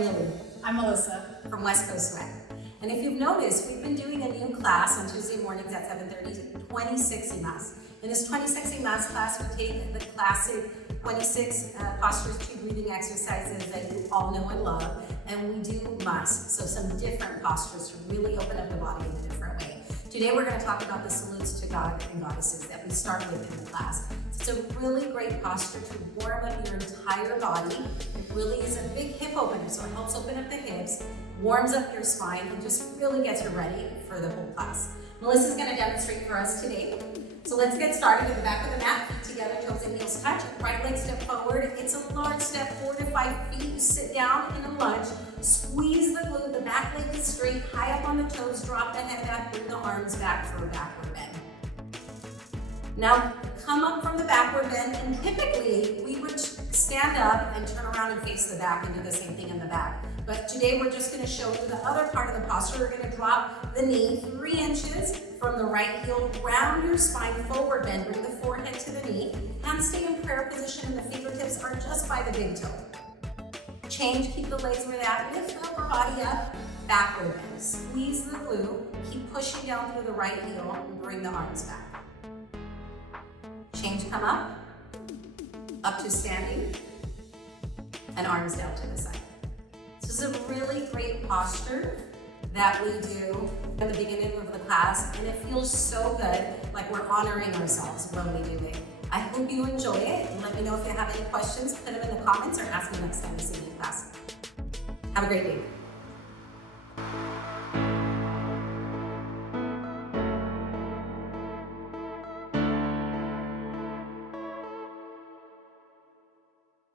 Lily. I'm Melissa. From West Coast Sweat. And if you've noticed, we've been doing a new class on Tuesday mornings at 7:30, 2060 Mass. In this 2060 Mass class, we take the classic 26 postures, 2 breathing exercises that you all know and love, and we do must, so some different postures to really open up the body in a different way. Today we're going to talk about the salutes to God and goddesses that we start with in the class. It's a really great posture to warm up your entire body. It really is a big hip opener, so it helps open up the hips, warms up your spine, and just really gets you ready for the whole class. Melissa's going to demonstrate for us today. So let's get started with the back of the mat, feet together, toes and heels touch. Right leg step forward. It's a large step, 4 to 5 feet. You sit down in a lunge, squeeze the glute, the back leg is straight, high up on the toes, drop the head back, bring the arms back for a backward bend. Now come up from the backward bend, and typically we would stand up and turn around and face the back and do the same thing in the back. But today we're just going to show you the other part of the posture. We're going to drop the knee 3 inches from the right heel, round your spine, forward bend, bring the forehead to the knee, hands stay in prayer position, and the fingertips are just by the big toe. Change, keep the legs where they're at, lift the upper body up, backward bend. Squeeze the glute, keep pushing down through the right heel, and bring the arms back. Change, come up to standing, and arms down to the side. This is a really great posture that we do at the beginning of the class, and it feels so good, like we're honoring ourselves when we do it. I hope you enjoy it, and let me know if you have any questions. Put them in the comments or ask me next time you see me in class. Have a great day.